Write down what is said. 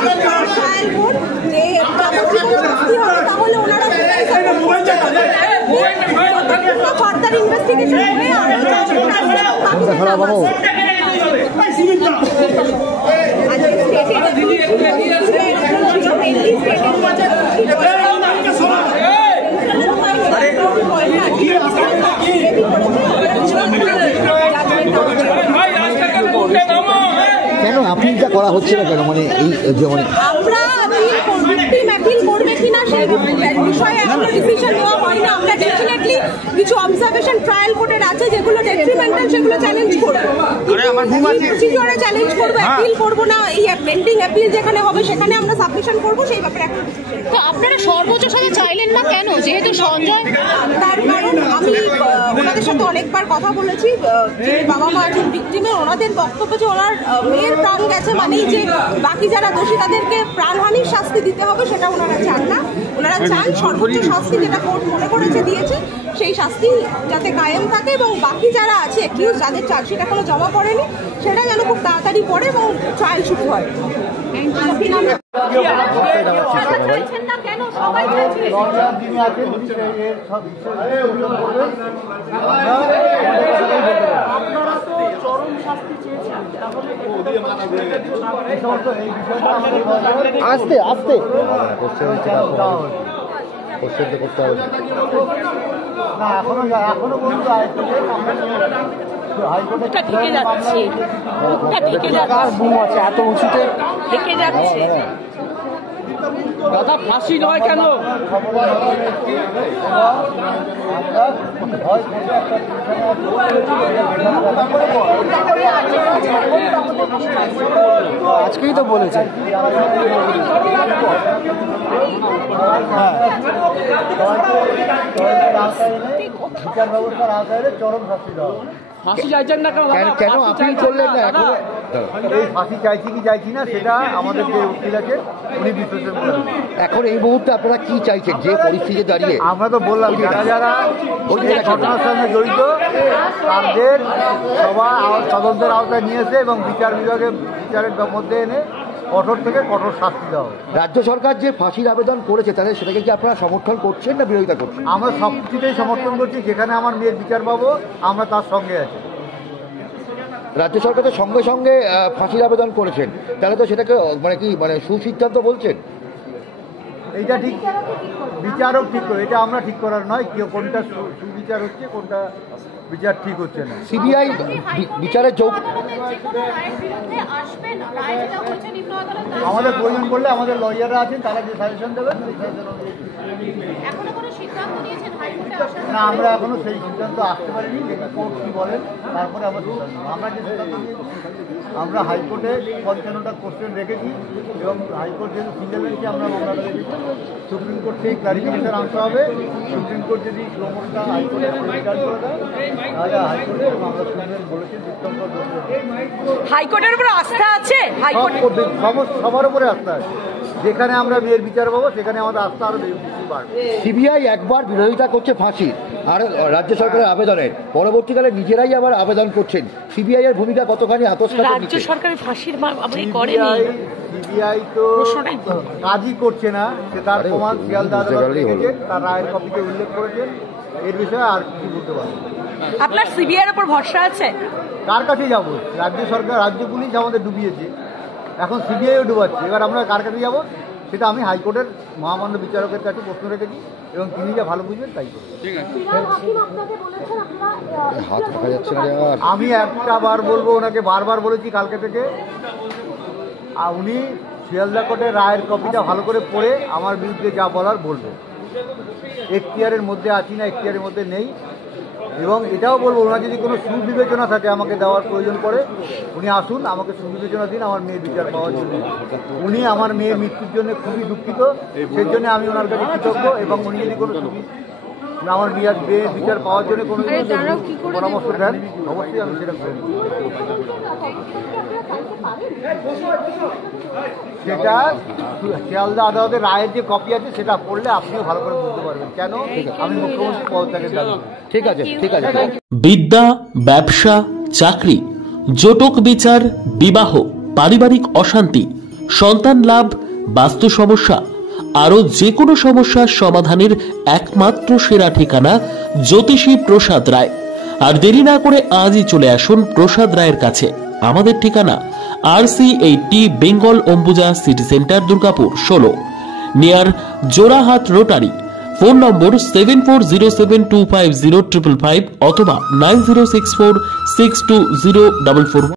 তাহলে ওনারা further investigation কেন আপিলটা করা হচ্ছে না কেন, মানে এই যেমন আমরা আপিল করবে কিনা সেই বিষয়ে এখনো ডিসিশন নেওয়া হয় না। আমরা ডেফিনেটলি কিছু অবজারভেশন ট্রায়াল কোর্টের আছে যেগুলো ডেট্রিমেন্টাল, সেগুলো চ্যালেঞ্জ করবো, প্রসিডিওরে চ্যালেঞ্জ করবো, অ্যাপিল করবো না। এই পেন্ডিং অ্যাপিল যেখানে হবে সেখানে আমরা সাবমিশন করবো, সেই ব্যাপারে একটা ডিসিশন। তো আপনারা সর্বোচ্চ সাজা চাইলেন না কেন, যেহেতু সঞ্জয়? তার কারণ আমি ওনাদের সাথে অনেকবার কথা বলেছি, যে বাবা মা আছেন ভিকটিমের, ওনাদের বক্তব্য যে ওনার মেয়ের প্রাণ গেছে মানেই যে বাকি যারা দোষী তাদেরকে প্রাণহানির শাস্তি দিতে হবে, সেটা ওনারা চান না। ওনারা চান সর্বোচ্চ শাস্তি যেটা কোর্ট মনে করেছে দিয়েছে সেই শাস্তি যাতে কায়েম থাকে, এবং বাকি যারা আছে অ্যাকিউজ যাদের চার্জশিট এখনো জমা পড়েনি সেটা যেন খুব তাড়াতাড়ি পড়ে এবং ট্রায়াল শুরু হয়। আস্তে আস্তে করতে হবে না, এখনো পর্যন্ত এত উঁচুতে থেকে যাচ্ছে। দাদা ফাঁসি নয় কেন? আজকেই তো বলেছে বিচার ব্যবস্থার আওতায় চরম শাস্তি দেওয়া। ফাঁসি চাইছেন না কেন আপিল করলেন না? এখন এই ফাঁসি চাইছি কি চাইছি না সেটা আমাদের যে উকিল আছে উনি বিশ্লেষণ করেন। এখন এই মুহূর্তে আপনারা কি চাইছেন যে পরিস্থিতি দাঁড়িয়ে? আমরা তো বললাম যারা যারা ঘটনার সঙ্গে জড়িত তাদের সবার তদন্তের আওতায় নিয়েছে এবং বিচার বিভাগের বিচারের মধ্যে এনে কঠোর থেকে কঠোর শাস্তি দেওয়া। রাজ্য সরকার যে ফাঁসির আবেদন করেছে তাহলে সেটাকে কি আপনারা সমর্থন করছেন না বিরোধিতা করছেন? আমরা সব কিছুতেই সমর্থন করছি, যেখানে আমার মেয়ের বিচার পাবো আমরা তার সঙ্গে আছি। রাজ্য সরকার তো সঙ্গে সঙ্গে ফাঁসির আবেদন করেছেন, তাহলে তো সেটাকে মানে সুসিদ্ধান্ত বলছেন? এইটা ঠিক বিচারক ঠিক করে, এটা আমরা ঠিক করার নয় কোনটা সুবিচার হচ্ছে কোনটা বিচার ঠিক হচ্ছে না। সিবিআই বিচারের আমাদের প্রয়োজন করলে আমাদের লয়াররা আছেন, তারা যে সাজেশন দেবেন না, আমরা এখনো সেই সিদ্ধান্ত আসতে পারিনি। যেটা কোর্ট কি বলেন তারপরে আমরা সিদ্ধান্ত আমরা যে সিদ্ধান্ত আমরা হাইকোর্টে 55টা কোশ্চেন রেখেছি এবং হাইকোর্ট যেহেতু সিঙ্গেল বেঞ্চে আমরা মামলাটা রেখেছি, সুপ্রিম কোর্ট থেকে ক্লারিফিকেশন আনতে হবে। সুপ্রিম কোর্ট যদি ক্রমশটা হাইকোর্টে রিটার্ন করে দেয় তাহলে হাইকোর্টে আমরা শুনবেন বলেছেন হাইকোর্টের উপর আস্থা আছে, সবার উপরে আস্থা আছে। যেখানে আমরা মেয়ের বিচার পাবো সেখানে আমাদের আস্থা আরো বেশি বাড়বে। সিবিআই একবার বিরোধিতা করছে ফাঁসি আর রাজ্য সরকারের আবেদনের, পরবর্তীকালে নিজেরাই আবার আবেদন করছেন। সিবিআই এর ভূমিকা কতখানি আতস্কার? রাজ্য সরকারের ফাঁসির সিবিআই তো কাজই করছে না, সে তার প্রমাণ শিয়ালদা আদালত রেখেছেন, তার রায়ের কপিতে উল্লেখ করেছেন। এর বিষয়ে আর কি বলতে পারবো? আপনার সিবিআই এর উপর ভরসা আছে? কার কাছে যাবো? রাজ্য সরকার, রাজ্য পুলিশ আমাদের ডুবিয়েছে, এখন সিবিআইও ডুবাচ্ছে। এবার আমরা কার কাছে যাবো সেটা আমি হাইকোর্টের মহামান্য বিচারকের কাছে প্রশ্ন রেখেছি এবং তিনি যা ভালো বুঝবেন তাই করবেন। হাত রাখা যাচ্ছে না। আমি একটা বার বলবো, ওনাকে বারবার বলেছি কালকে থেকে, উনি শিয়ালদা কোর্টের রায়ের কপিটা ভালো করে পড়ে আমার বিরুদ্ধে যা বলার বলবেন। এখতিয়ারের মধ্যে আছি না, এখতিয়ারের মধ্যে নেই। এবং এটাও বলবো, ওনার যদি কোনো সুবিবেচনা থাকে আমাকে দেওয়ার প্রয়োজন পড়ে, উনি আসুন, আমাকে সুবিবেচনা দিন আমার মেয়ের বিচার পাওয়ার জন্য। উনি আমার মেয়ের মৃত্যুর জন্য খুবই দুঃখিত, সেই জন্য আমি ওনার কাছে কৃতজ্ঞ। এবং উনি যদি কোনো আমার মেয়ের বিচার পাওয়ার জন্য কোনো পরামর্শ দেন অবশ্যই আমি সেটা করব। সেটা শিয়ালদা আদালতের রায়ের যে কপি আছে সেটা পড়লে আপনিও ভালো করে বুঝতে পারবেন কেন আমি মুখ্যমন্ত্রী পদত্যাগে দাবি। ঠিক আছে, ঠিক আছে। বিদ্যা, ব্যবসা, চাকরি, জটক বিচার, বিবাহ, পারিবারিক অশান্তি, সন্তান লাভ, বাস্তু সমস্যা, আরও যে কোনো সমস্যার সমাধানের একমাত্র সেরা ঠিকানা জ্যোতিষী প্রসাদ রায়। আর দেরি না করে আজই চলে আসুন প্রসাদ রায়ের কাছে। আমাদের ঠিকানা RC80 Bengal Ambuja city centre, Durgapur 16, near Jorhat rotary. Phone নম্বর 7407250555 অথবা 9064620444।